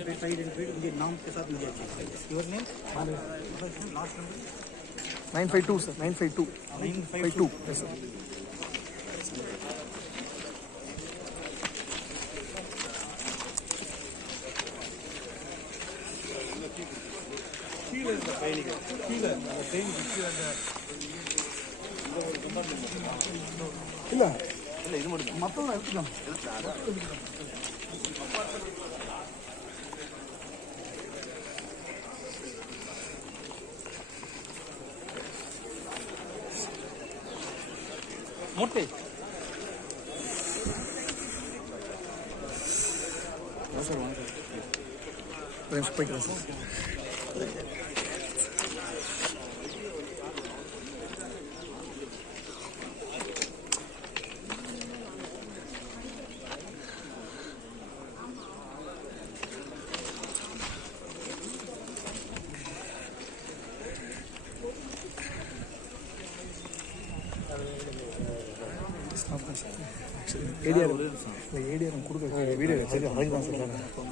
पे side and fit मुझे नाम के साथ मुझे अच्छी your name last number nine five two sir nine five two nine five five two yes sir இல்லை இல்லை இது மட்டும் மற்றவங்க எடுத்துக்கலாம் मोटे Morte. Podemos pôr graças. Thank you. ATR கொடுக்க வீடியோ சரி அதுக்கு தான் சார்